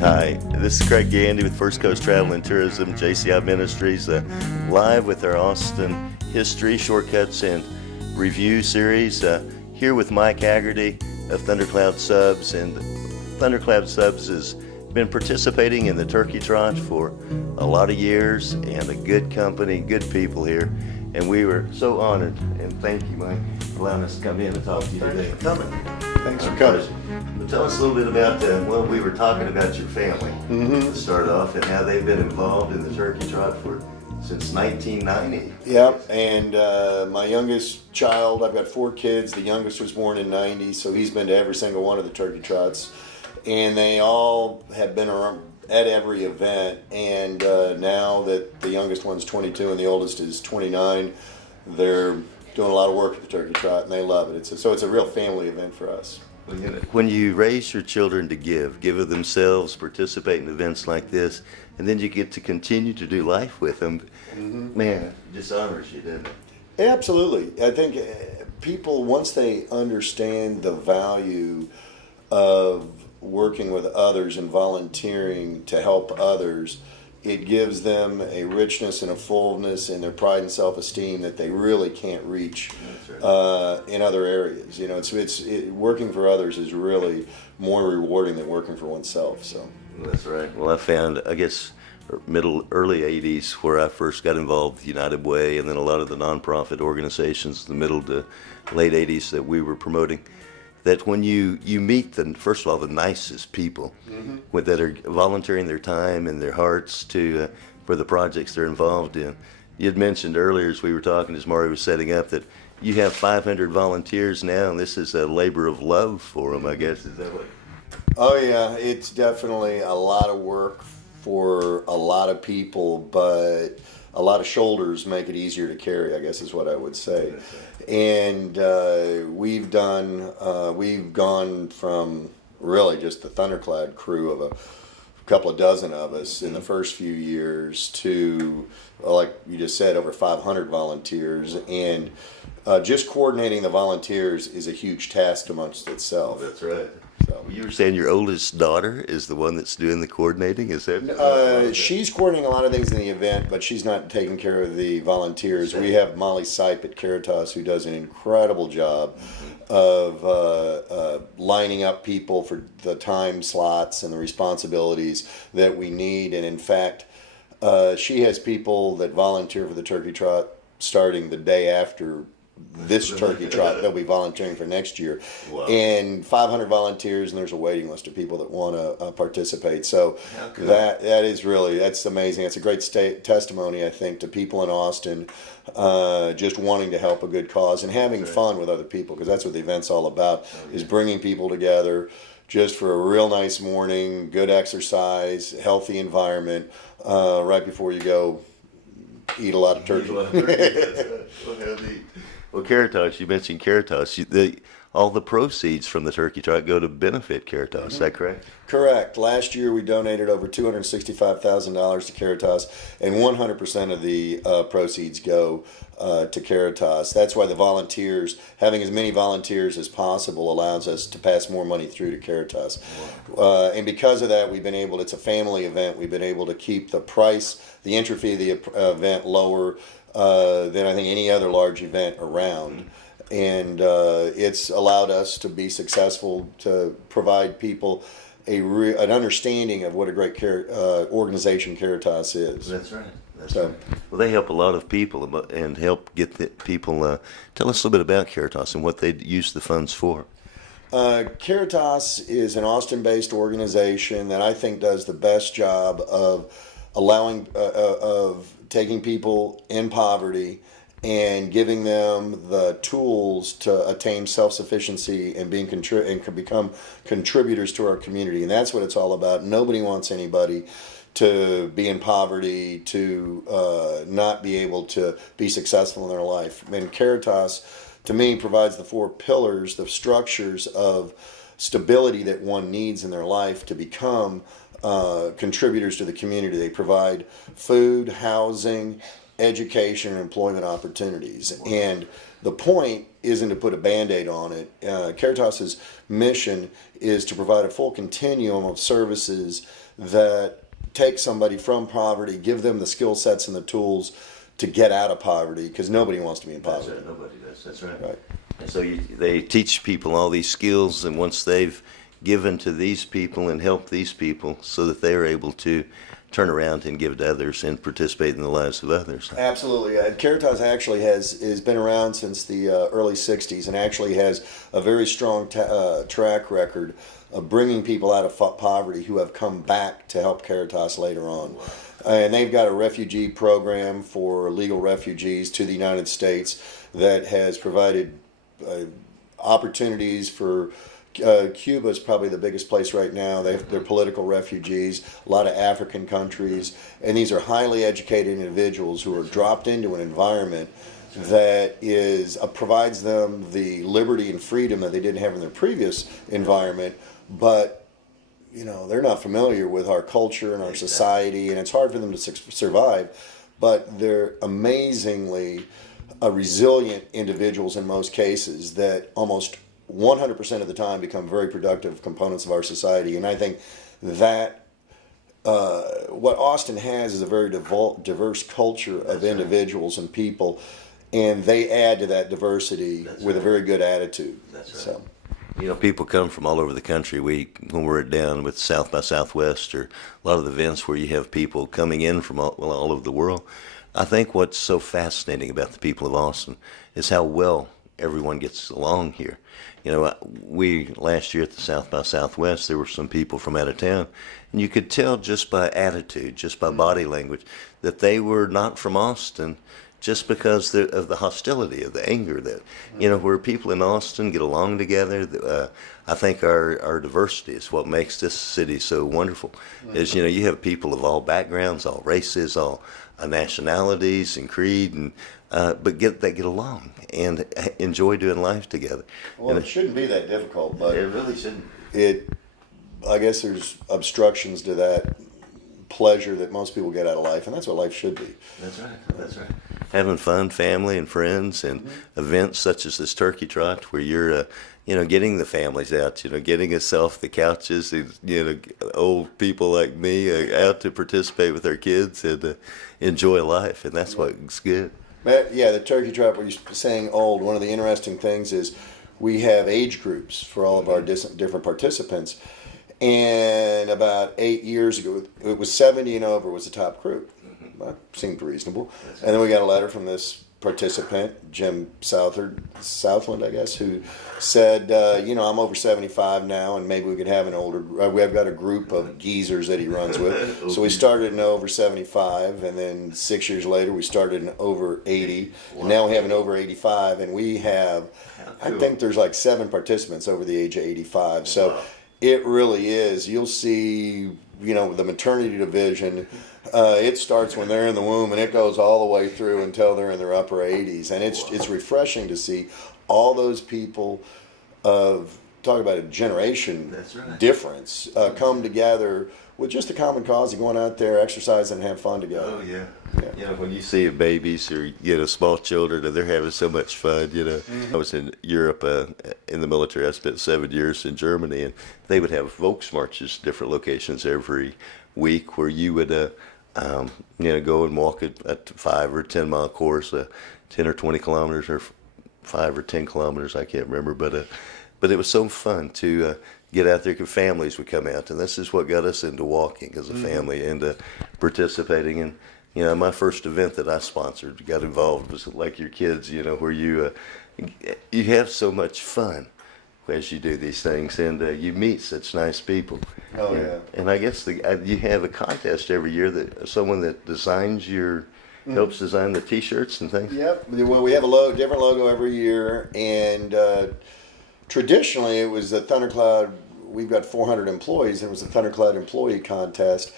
Hi, this is Craig Gandy with First Coast Travel and Tourism, JCI Ministries, live with our Austin History, Shortcuts, and Review series. Here with Mike Haggerty of Thundercloudsubs, and Thundercloudsubs has been participating in the Turkey Trot for a lot of years, and a good company, good people here. And we were so honored, and thank you, Mike, for allowing us to come in and talk to you today. Thanks for coming. Thanks for coming. Well, tell us a little bit about, well, we were talking about your family to start off, and how they've been involved in the Turkey Trot since 1990. Yep, and my youngest child, I've got 4 kids. The youngest was born in 90, so he's been to every single one of the Turkey Trots. And they all have been around at every event, and now that the youngest one's 22 and the oldest is 29, they're doing a lot of work at the Turkey Trot, and they love it. So it's a real family event for us. When you raise your children to give of themselves, participate in events like this, and then you get to continue to do life with them, man, it just honors you, doesn't it? Absolutely. I think people, once they understand the value of working with others and volunteering to help others, it gives them a richness and a fullness in their pride and self-esteem that they really can't reach in other areas. You know, working for others is really more rewarding than working for oneself. So that's right. Well, I found, I guess, early 80s where I first got involved with United Way, and then a lot of the nonprofit organizations, the middle to late 80s that we were promoting, that when you meet first of all, the nicest people that are volunteering their time and their hearts for the projects they're involved in. You had mentioned earlier, as we were talking, as Maury was setting up, that you have 500 volunteers now, and this is a labor of love for them, I guess. Is that what? Oh yeah, it's definitely a lot of work for a lot of people, but a lot of shoulders make it easier to carry, I guess is what I would say. And we've gone from really just the Thundercloud crew of a couple of dozen of us in the first few years to, like you just said, over 500 volunteers. And just coordinating the volunteers is a huge task amongst itself. That's right. So you were saying your oldest daughter is the one that's doing the coordinating, is that? She's coordinating a lot of things in the event, but she's not taking care of the volunteers. We have Molly Sipe at Caritas, who does an incredible job of lining up people for the time slots and the responsibilities that we need. And in fact, she has people that volunteer for the Turkey Trot starting the day after this Turkey Trot. They'll be volunteering for next year. Wow. And 500 volunteers, and there's a waiting list of people that want to participate. So that's amazing. It's a great testimony, I think, to people in Austin just wanting to help a good cause and having fun with other people, because that's what the event's all about, is bringing people together just for a real nice morning, good exercise, healthy environment, right before you go eat a lot of turkey. Well, Caritas, you mentioned Caritas. All the proceeds from the Turkey Trot go to benefit Caritas, is that correct? Correct. Last year we donated over $265,000 to Caritas, and 100% of the proceeds go to Caritas. That's why the volunteers, having as many volunteers as possible, allows us to pass more money through to Caritas. Wow. And because of that, it's a family event, we've been able to keep the price, the entry fee of the event lower than I think any other large event around. and it's allowed us to be successful, to provide people an understanding of what a great organization Caritas is. That's right. That's So- right. Well, they help a lot of people and help get the people. Tell us a little bit about Caritas and what they use the funds for. Caritas is an Austin-based organization that I think does the best job of allowing, of taking people in poverty and giving them the tools to attain self-sufficiency and become contributors to our community. And that's what it's all about. Nobody wants anybody to be in poverty, to not be able to be successful in their life. And Caritas, to me, provides the four pillars, the structures of stability that one needs in their life to become contributors to the community. They provide food, housing, education, and employment opportunities. And the point isn't to put a Band-Aid on it. Caritas's mission is to provide a full continuum of services that take somebody from poverty, give them the skill sets and the tools to get out of poverty, because nobody wants to be in poverty. That's right. Nobody does. That's right. Right. And so they teach people all these skills, and once they've given to these people and helped these people, so that they're able to turn around and give to others and participate in the lives of others. Absolutely. Caritas actually has been around since the early 60s and actually has a very strong track record of bringing people out of poverty who have come back to help Caritas later on. Wow. And they've got a refugee program for legal refugees to the United States that has provided opportunities for Cuba is probably the biggest place right now. They're political refugees, a lot of African countries, and these are highly educated individuals who are dropped into an environment that provides them the liberty and freedom that they didn't have in their previous environment, but they're not familiar with our culture and our society, and it's hard for them to survive, but they're amazingly resilient individuals in most cases that almost 100% of the time become very productive components of our society. And I think that what Austin has is a very diverse culture of individuals and people, and they add to that diversity with a very good attitude. That's right. So. People come from all over the country. When we're down with South by Southwest or a lot of the events where you have people coming in from all over the world, I think what's so fascinating about the people of Austin is how well everyone gets along here. We last year at the South by Southwest, there were some people from out of town, and you could tell just by attitude, just by body language, that they were not from Austin, just because of the hostility, of the anger that, where people in Austin get along together. I think our diversity is what makes this city so wonderful. Is, you have people of all backgrounds, all races, all nationalities and creed, and but they get along and enjoy doing life together. Well, it shouldn't be that difficult, but it really shouldn't. I guess there's obstructions to that pleasure that most people get out of life, and that's what life should be. That's right. That's right. Having fun, family and friends, and events such as this Turkey Trot, where you're, getting the families out, getting us off the couches, and, old people like me out to participate with our kids and enjoy life, and that's what's good. Yeah, the Turkey Trot, where you're saying old, one of the interesting things is we have age groups for all of our different participants. And about 8 years ago, it was 70 and over was the top group. That seemed reasonable. And then we got a letter from this participant, Jim Southland, I guess, who said, I'm over 75 now, and maybe we could have we've got a group of geezers that he runs with. So we started in over 75, and then 6 years later we started in over 80. Wow. And now we have an over 85, and we have, I think there's like 7 participants over the age of 85. So. Wow. It really is. You'll see, the maternity division, it starts when they're in the womb and it goes all the way through until they're in their upper 80s. And it's refreshing to see all those people talk about a generation difference, come together with just a common cause of going out there, exercising, and having fun together. Oh, yeah. When you see babies or small children and they're having so much fun, I was in Europe in the military. I spent 7 years in Germany, and they would have Volksmarches, different locations every week, where you would go and walk a 5 or 10 mile course, 10 or 20 kilometers or 5 or 10 kilometers, I can't remember, but it was so fun to get out there because families would come out, and this is what got us into walking as a family and participating in. My first event that I sponsored, got involved, was like your kids, where you have so much fun as you do these things, and you meet such nice people. Oh yeah. And I guess you have a contest every year that someone that designs helps design the T-shirts and things. Yep. Well, we have different logo every year, and traditionally it was the Thundercloud. We've got 400 employees, and it was the Thundercloud employee contest,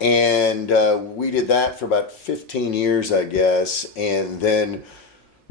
and we did that for about 15 years, I guess, and then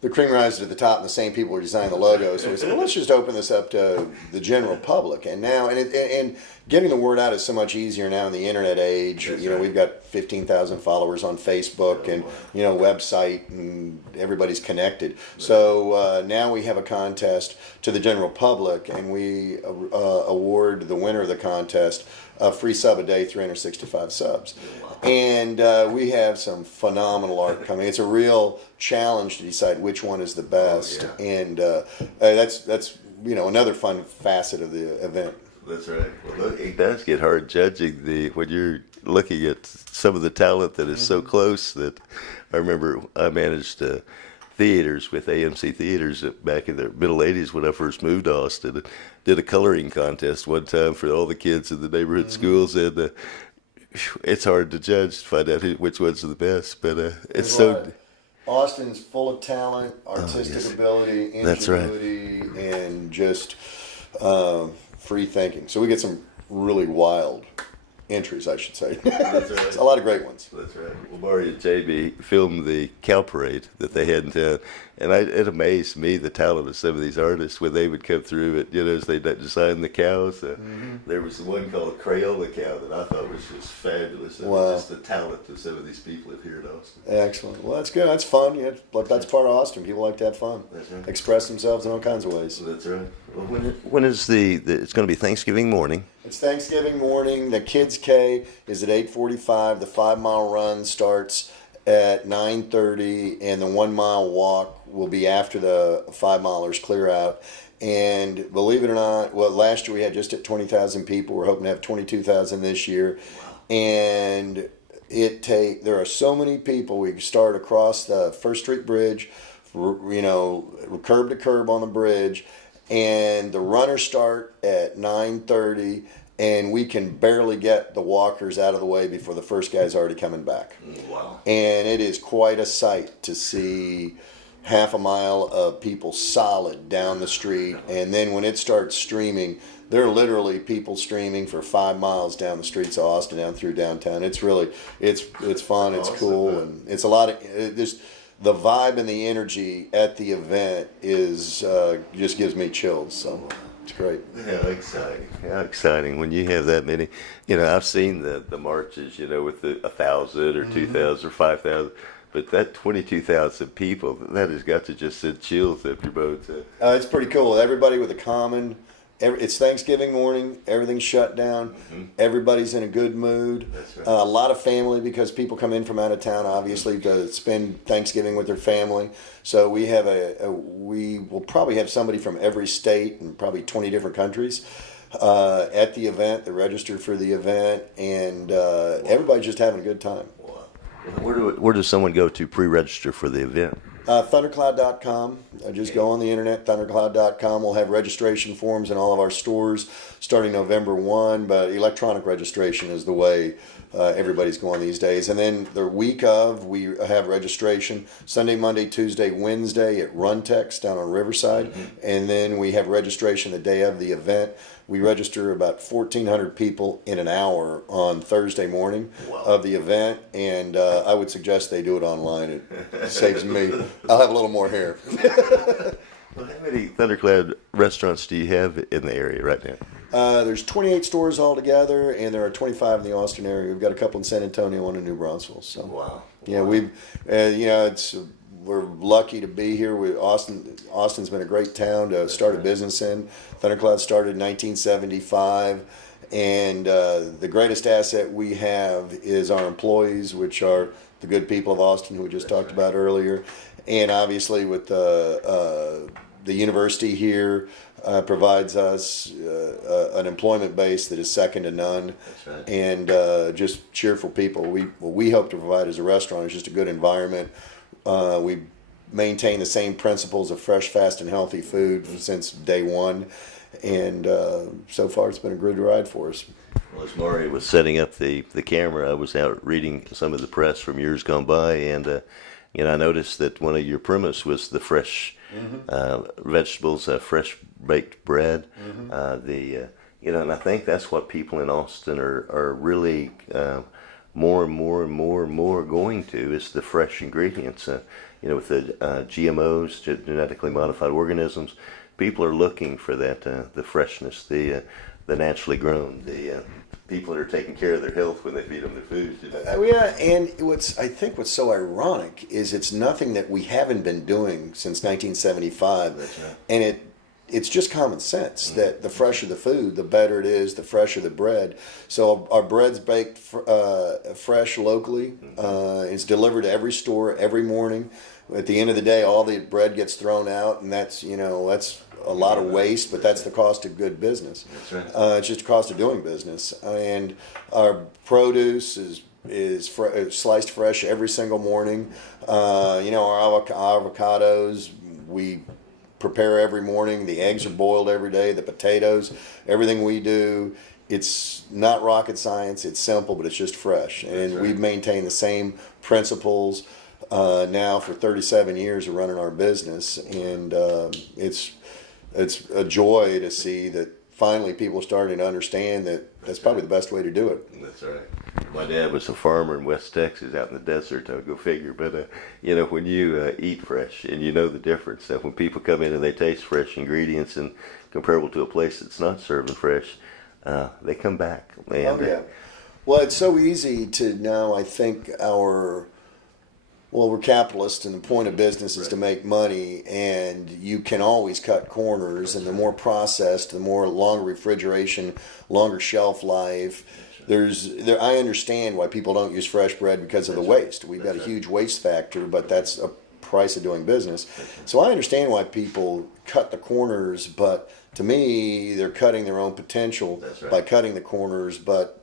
the cream rises to the top, and the same people were designing the logo. So we said, well, let's just open this up to the general public. And now, and getting the word out is so much easier now in the internet age. That's right. We've got 15,000 followers on Facebook and, website, and everybody's connected. Right. So now we have a contest to the general public, and we award the winner of the contest a free sub a day, 365 subs. And we have some phenomenal art coming. It's a real challenge to decide which one is the best. Oh, yeah. And that's another fun facet of the event. That's right. Well, look, it does get hard judging when you're looking at some of the talent that is so close. That I remember I managed theaters with AMC Theaters back in the middle 80s when I first moved to Austin. Did a coloring contest one time for all the kids in the neighborhood schools, and it's hard to judge, to find out which ones are the best. But it's so. Austin's full of talent, artistic ability, ingenuity, and just free thinking. So we get some really wild entries, I should say. That's right. A lot of great ones. That's right. Well, Mario and Jamie filmed the cow parade that they had in town, and it amazed me the talent of some of these artists when they would come through it. As they designed the cows. There was the one called Crayola cow that I thought was just fabulous. Wow. Just the talent of some of these people here in Austin. Excellent. Well, that's good. That's fun. Yeah, that's part of Austin. People like to have fun. That's right. Express themselves in all kinds of ways. That's right. Well, when is it's going to be Thanksgiving morning? It's Thanksgiving morning. The Kids K is at 8:45. The 5-mile run starts at 9:30, and the 1-mile walk will be after the 5-milers clear out. And believe it or not, last year we had just at 20,000 people. We're hoping to have 22,000 this year. Wow. And there are so many people. We start across the First Street Bridge, curb to curb on the bridge, and the runners start at 9:30, and we can barely get the walkers out of the way before the first guy's already coming back. Wow. And it is quite a sight to see half a mile of people solid down the street, and then when it starts streaming, there are literally people streaming for 5 miles down the streets of Austin, down through downtown. It's really, it's fun, it's cool, and it's a lot of, the vibe and the energy at the event is just gives me chills. So it's great. How exciting when you have that many. I've seen the marches, with the 1,000 or 2,000 or 5,000, but that 22,000 people, that has got to just send chills up your bones. It's pretty cool. Everybody with a common. It's Thanksgiving morning. Everything's shut down. Everybody's in a good mood. That's right. A lot of family because people come in from out of town, obviously, to spend Thanksgiving with their family. So we have we will probably have somebody from every state and probably 20 different countries at the event. They register for the event, and everybody's just having a good time. Wow. Where does someone go to pre-register for the event? Thundercloud.com. Just go on the internet, thundercloud.com. We'll have registration forms in all of our stores starting November 1, but electronic registration is the way everybody's going these days. And then the week of, we have registration Sunday, Monday, Tuesday, Wednesday at Runtex down on Riverside. And then we have registration the day of the event. We register about 1,400 people in an hour on Thursday morning of the event, and I would suggest they do it online. It saves me. I'll have a little more hair. Well, how many Thundercloud restaurants do you have in the area right now? There's 28 stores altogether, and there are 25 in the Austin area. We've got a couple in San Antonio, one in New Braunfels. So, wow. Yeah, we've, we're lucky to be here. Austin's been a great town to start a business in. Thundercloud started in 1975, and the greatest asset we have is our employees, which are the good people of Austin who we just talked about earlier, and obviously with the university here provides us an employment base that is second to none. That's right. And just cheerful people. What we hope to provide as a restaurant is just a good environment. We maintain the same principles of fresh, fast, and healthy food since day one, and so far it's been a good ride for us. Well, as Maury was setting up the camera, I was out reading some of the press from years gone by, and I noticed that one of your premise was the fresh vegetables, fresh baked bread. And I think that's what people in Austin are really more and more going to, is the fresh ingredients. With the GMOs, genetically modified organisms, people are looking for that, the freshness, the naturally grown, the people that are taking care of their health when they feed them their food. Yeah, and I think what's so ironic is it's nothing that we haven't been doing since 1975. That's right. And it's just common sense that the fresher the food, the better it is, the fresher the bread. So our bread's baked fresh locally. It's delivered to every store every morning. At the end of the day, all the bread gets thrown out, and that's a lot of waste, but that's the cost of good business. That's right. It's just the cost of doing business. And our produce is sliced fresh every single morning. Our avocados, we prepare every morning. The eggs are boiled every day. The potatoes, everything we do, it's not rocket science. It's simple, but it's just fresh. And right. we've maintained the same principles now for 37 years of running our business, and it's a joy to see that finally people are starting to understand that that's probably the best way to do it. That's right. My dad was a farmer in West Texas, out in the desert. Go figure. But when you eat fresh and you know the difference, when people come in and they taste fresh ingredients and comparable to a place that's not serving fresh, they come back. And, Well, it's so easy to now. I think we're capitalists, and the point of business is to make money, and you can always cut corners, and the more processed, the more longer refrigeration, longer shelf life. I understand why people don't use fresh bread because of the waste. We've got a huge waste factor, but that's a price of doing business. So I understand why people cut the corners, but to me, they're cutting their own potential by cutting the corners, but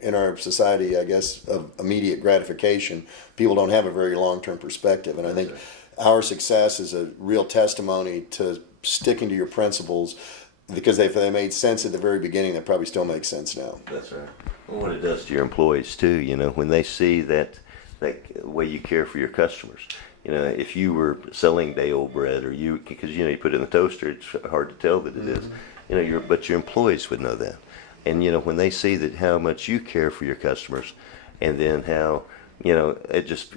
in our society, I guess, of immediate gratification, people don't have a very long-term perspective. And I think our success is a real testimony to sticking to your principles, because if they made sense at the very beginning, they probably still make sense now. That's right. Well, what it does to your employees too, when they see that way you care for your customers. If you were selling day-old bread, or because you put it in the toaster, it's hard to tell that it is. But your employees would know that. And when they see that how much you care for your customers, and then how it just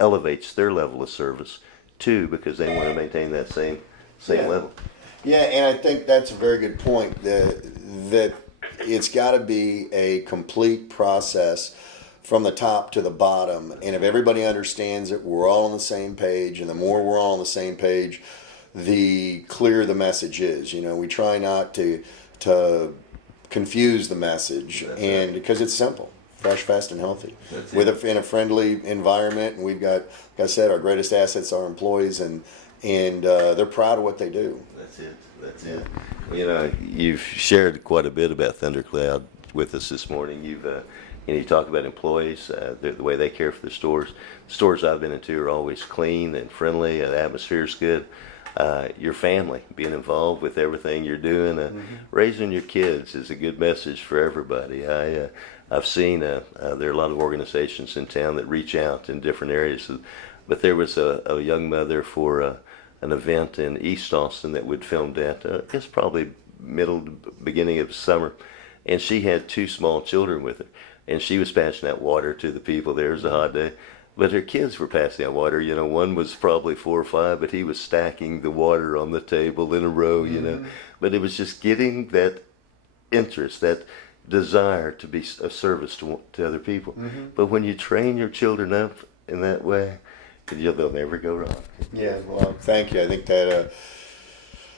elevates their level of service too, because they want to maintain that same level. Yeah, and I think that's a very good point. That it's got to be a complete process from the top to the bottom, and if everybody understands it, we're all on the same page. And the more we're all on the same page, the clearer the message is. We try not to confuse the message, and because it's simple, fresh, fast, and healthy, in a friendly environment. And we've got, like I said, our greatest assets are employees, and they're proud of what they do. That's it. Well, you've shared quite a bit about Thundercloud with us this morning. You talk about employees, the way they care for the stores. The stores I've been into are always clean and friendly. The atmosphere's good. Your family, being involved with everything you're doing, raising your kids is a good message for everybody. I've seen there are a lot of organizations in town that reach out in different areas, but there was a young mother for an event in East Austin that we'd filmed at, I guess probably beginning of summer, and she had 2 small children with her, and she was passing out water to the people there. It was a hot day. But her kids were passing out water. One was probably 4 or 5, but he was stacking the water on the table in a row, But it was just getting that interest, that desire to be of service to other people. But when you train your children up in that way, they'll never go wrong. Yeah, well, thank you. I think that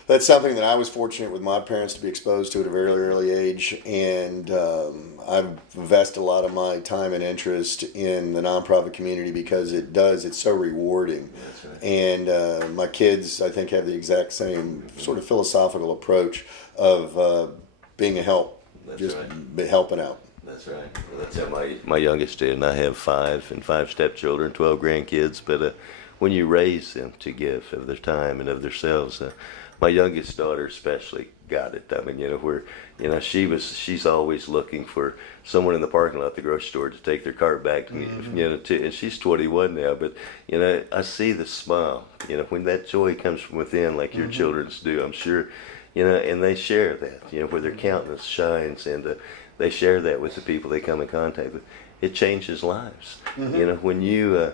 that's something that I was fortunate with my parents to be exposed to at a very early age, and I've invested a lot of my time and interest in the nonprofit community because it's so rewarding. That's right. And my kids, I think, have the exact same sort of philosophical approach of being a help, That's just right. helping out. That's right. Well, that's how my youngest did, and I have 5 stepchildren, 12 grandkids. But when you raise them to give of their time and of themselves, my youngest daughter especially got it. I mean, she's always looking for someone in the parking lot at the grocery store to take their cart back to me, and she's 21 now. But I see the smile. When that joy comes from within, like your children's do, I'm sure. And they share that. Where their countenance shines, and they share that with the people they come in contact with. It changes lives. When you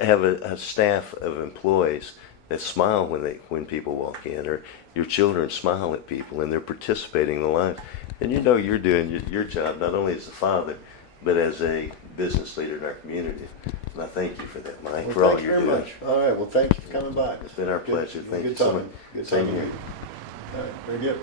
have a staff of employees that smile when people walk in, or your children smile at people and they're participating in the life, then you're doing your job not only as a father, but as a business leader in our community. And I thank you for that, Mike, for all you're doing. Much. All right. Well, thank you for coming by. It's been our pleasure. Thank you Good so talking. much. Good Same talking to here. you. All right. Very good.